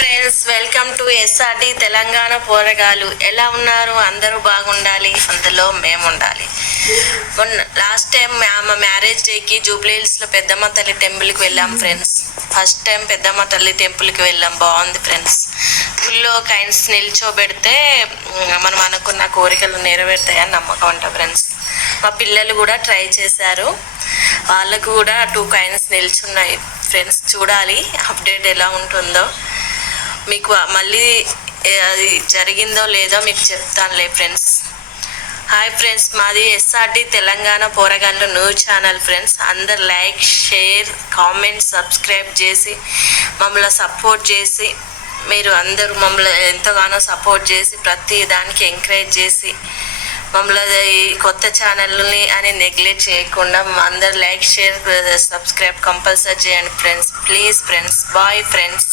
Friends, welcome to SRD Telangana పోరగాలు. ఎలా ఉన్నారు? అందరూ బాగుండాలి, అందులో మేము ఉండాలి. మొన్న లాస్ట్ టైం మా మ్యారేజ్ డేకి జూబ్లీహిల్స్లో పెద్దమ్మ తల్లి టెంపుల్కి వెళ్ళాం ఫ్రెండ్స్. ఫస్ట్ టైం పెద్దమ్మ తల్లి టెంపుల్కి వెళ్ళాం. బాగుంది ఫ్రెండ్స్. గుళ్ళో కైన్స్ నిల్చోబెడితే మనం అనుకున్న కోరికలు నెరవేరుతాయని నమ్మకం అంట ఫ్రెండ్స్. మా పిల్లలు కూడా ట్రై చేశారు, వాళ్ళకు కూడా 2 కాయిన్స్ నిల్చున్నాయి ఫ్రెండ్స్. చూడాలి అప్డేట్ ఎలా ఉంటుందో. మీకు మళ్ళీ అది జరిగిందో లేదో మీకు చెప్తానులే ఫ్రెండ్స్. హాయ్ ఫ్రెండ్స్, మాది ఎస్ఆర్డి తెలంగాణ పోరగాళ్ళు న్యూస్ ఛానల్ ఫ్రెండ్స్. అందరు లైక్, షేర్, కామెంట్, సబ్స్క్రైబ్ చేసి మమ్మల్ని సపోర్ట్ చేసి, మీరు అందరూ మమ్మల్ని ఎంతగానో సపోర్ట్ చేసి ప్రతి దానికి ఎంకరేజ్ చేసి మమ్మల్ని ఈ కొత్త ఛానల్ని అని నెగ్లెక్ట్ చేయకుండా అందరు లైక్, షేర్, సబ్స్క్రైబ్ కంపల్సరీ చేయండి friends. Please friends. Bye friends.